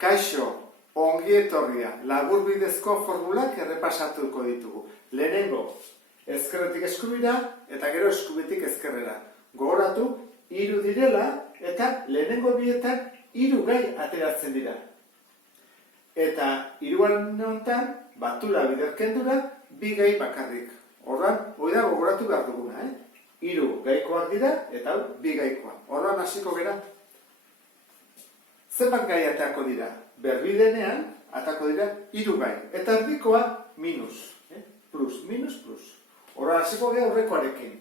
Kaixo, ongi etorria, laburbidezko formulak errepasatuko ditugu. Lehenengo, ezkerretik eskubira eta gero eskubitik ezkerrera. Gogoratu, 3 direla eta lehenengo bietan 3 gai ateratzen dira. Eta 3. honetan, batula biderkendura, 2 gai bakarrik. Orduan, hori da gogoratu behar duguna, 3 gaikoak dira eta 2 gaikoak. Orduan hasiko gera. Zenbat gai atako dira? Berbi denean, atako dira 3 gai. Eta erdikoa minus. Plus, minus, plus. Horra hasiko gea aurrekoarekin.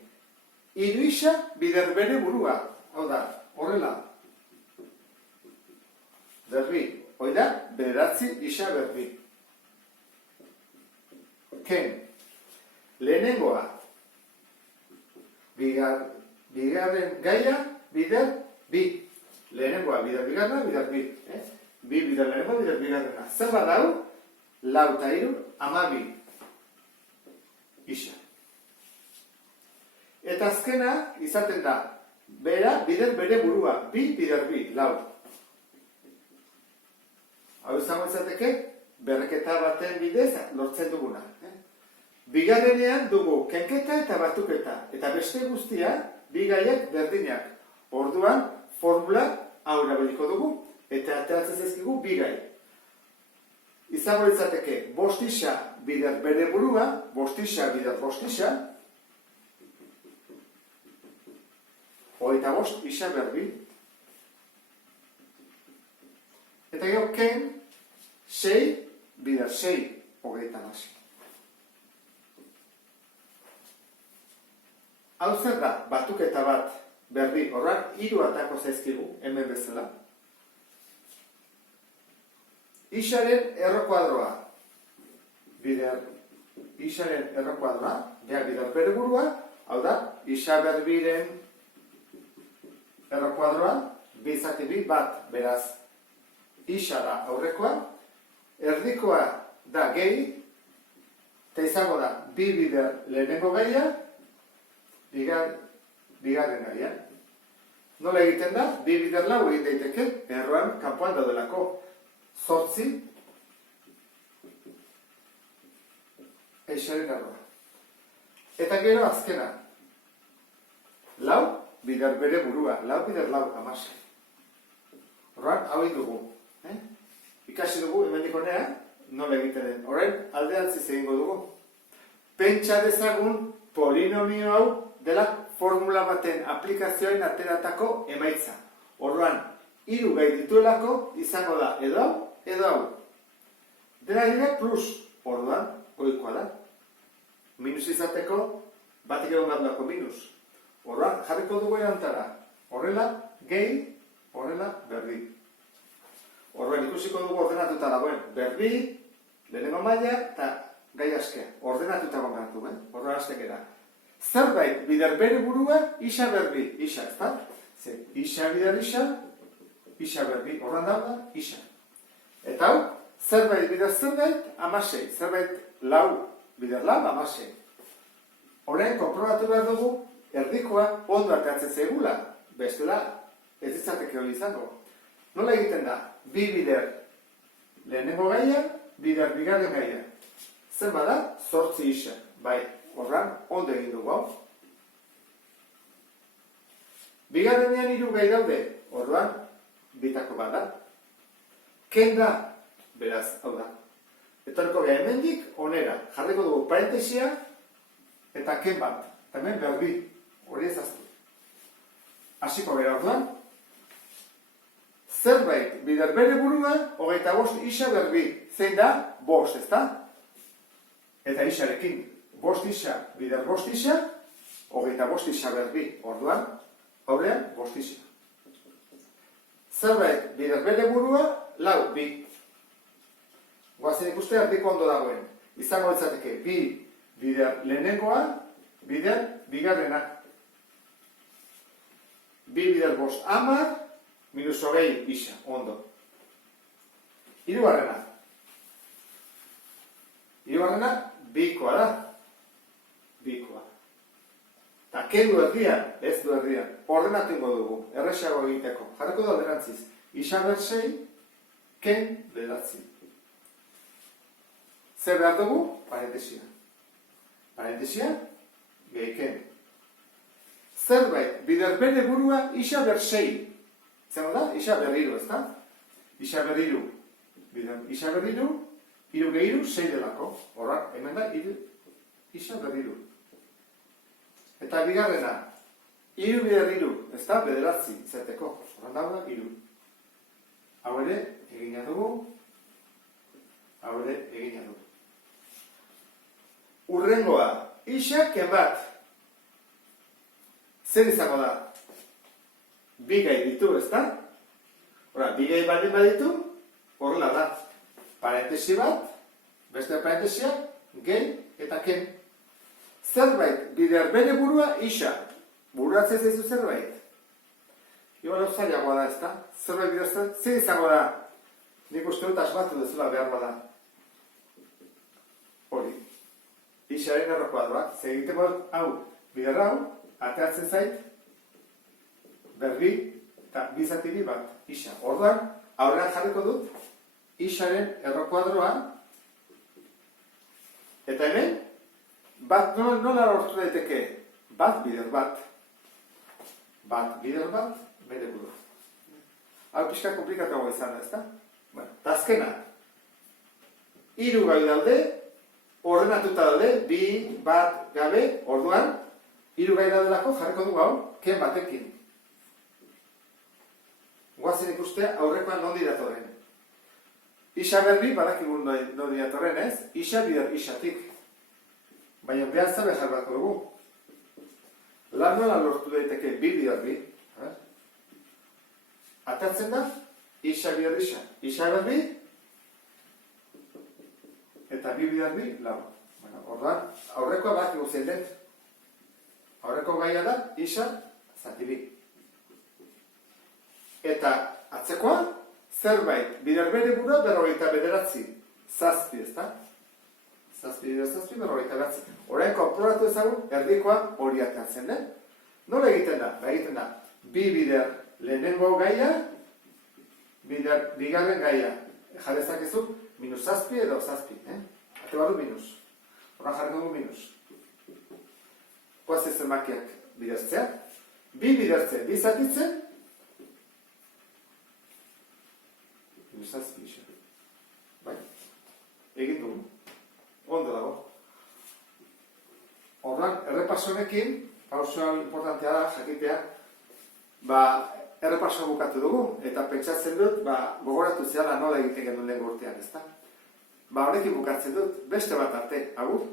3 isa bider bere burua. Hau da, horrela. Berbi. Hoi da, 9 isa berbi. Ken. Lehenengoa. Bigarren gaia, bider bi. Lehenengoa, bider bigarna, bider bi. Bi bider lehenengoa, bider bigarrena. Zer badau, 4 eta 3, 12 isa. Eta azkena, izaten da, bera, bider bere burua. Bi, bider bi, 4. Hau izango izateke, berreketa baten bidez lortzen duguna. Bigarrenean dugu kenketa eta batuketa. Eta beste guztia, 2 gaiak berdinak. Orduan, formula hau erabiliko dugu, eta ateratzen zaizkigu 2 gai. Izango litzateke, 5 isa bider bere burua, 5 isa bider 5 isa, 25 isa berbi. Eta gero, ken, 6 bider 6, 26. Hau zer da, batuketa bat, berbi, horrak 3 atako zaizkigu, hemen bezala. Isaren errokuadroa. Isaren errokuadroa, bider bere burua, hau da, isa berbiren errokuadroa, 2 bat, beraz, isa da aurrekoa, erdikoa da gehi, eta izango da, 2 bider lehenengo gaia, bigarren gaia. Nola egiten da? 2 bider 4 egin daiteke, erroan kanpoan daudelako. 8 eixaren erroa. Eta gero azkena. 4 bider bere burua. 4 bider 4, 16. Horran, hau dugu. Ikasi dugu, hemendik honea, nola egiten den. Horren, aldeantziz egingo dugu. Pentsa dezagun polinomio hau dela formula baten aplikazioen ateratako emaitza. Orduan, 3 gai dituelako izango da edo hau. Dela dira plus. Orduan, goikoa da. Minus izateko, batik egon bat minus. Orduan, jarriko dugu erantara. Horrela, gehi, horrela, berbi. Orduan, ikusiko dugu ordenatuta dagoen. Berbi, lehenengo maila, eta gai askea. Ordenatuta gongartu, horrela aztekera. Zerbait bider bere burua, isa berbi, isa, ez da? Isa bider isa, isa berbi, horren da, isa. Eta hau, zerbait bider zerbait, 16. Zerbait 4 bider 4, 16. Horren, konprobatu behar dugu, erdikoa ondo ateratzen zaigula, bestela, ez ditzateke hori izango. Nola egiten da? 2 bider lehenengo gaia, bider bigarren gaia. Zer bada? 8 isa, bai. Horran, ondo egin dugu hau. Bigarrenean 3 gai daude, orduan, bitako bat da. Ken da, beraz, hau da. Etorriko geha hemendik, onera. Jarriko dugu parentesia, eta ken bat. Hemen berbi, hori ezaztu. Hasiko gara orduan. Zerbait, bider bere burua, 25 isa berbi. Zein da? 5, ez da? Eta isarekin. 5 isa, bider 5 isa, 25 isa berbi, orduan, haurean, 5 isa. Zerbait, bider bere burua, 4, 2. Goazen ikuste, erdiko ondo dagoen. Izango litzateke, 2 bider lehenengoa, bider bigarrena. 2 bider 5, 10, minus 20 isa, ondo. 3 barrena. 3 barrena, bikoa da. Bikoa. Eta ken du erdian, ez du erdian. Ordenatu ingo dugu, erresago egiteko. Jarriko da alderantziz. Isa ber 6, ken bederatzi. Zer behar dugu? Parentesia. Parentesia, gehi ken. Zerbait, bider bere burua isa bersei. Zer da? Isa berriru, ez da? Isa berriru. Isa berriru, iru gehiru, sei delako. Horrak, hemen da, isa berriru. Eta bigarrena, iru biderriru, ez da? Bederatzi, zeteko. Horran dagoa, iru. Hau ere, egina dugu. Hau ere, egina dugu. Urrengoa, isa ken bat. Zer izango da? Bi gai ditu, ez da? Hora, bi gai baldin baditu, horrela da. Parentesi bat, beste parentesia, gehi eta ken. Zerbait, bider bere burua isa. Bururatzen zaizu zerbait. Igual zailagoa da, ez da? Zerbait bidertzen, zer izango da? Nik uste dut asmatu dezula behar bada. Hori. Isaren errokuadroak. Zer egiten hau, bider hau, ateatzen zait, berbi eta bizatiri bat, isa. Orduan, aurrean jarriko dut, isaren errokuadroa, eta hemen, bat nola lortu daiteke? Bat bider bat. Bat bider bat, bere buru. Hau pixka komplikatuago izan da, ez da? Bueno, eta azkena, hiru gai daude, ordenatuta daude, bi, bat, gabe, orduan, hiru gai daudelako jarriko dugu hau, ken batekin. Guazen ikustea aurrekoan nondi datorren. Isa berbi, badakigun nondi datorren ez, isa bider isatik. Baina behar zabe jarrako dugu. Lan nola lortu daiteke bi bider bi. Atatzen da, isa bider isa. Isa berbi, eta bi bider bi, lau. Orduan, aurrekoa badakigu zein dut. Aurreko gaia da, isa, zati bi. Eta atzekoa, zerbait, bider bere burua berrogeita bederatzi. Zazpi, ez da? Zazpi, berrogeita bederatzi. Orain konprobatu ezagun, erdikoa hori atatzen, Nola egiten da? Egiten da, bi bider lehenengo gaia, bigarren gaia. Jarezak ezu, minus zazpi edo zazpi, Ate badu minus. Horan jarriko dugu minus. Koaz zenbakiak bidertzea. Bi bidertzen, bi zatitzen. Zazpi isa. Bai. Egin dugu. Ondo dago. Horran, errepasonekin, pausoa importantea da, jakitea, errepasoa bukatu dugu, eta pentsatzen dut, gogoratu zehala nola egiten genuen lehen urtean, ezta? Horrekin bukatzen dut, beste bat arte, agur.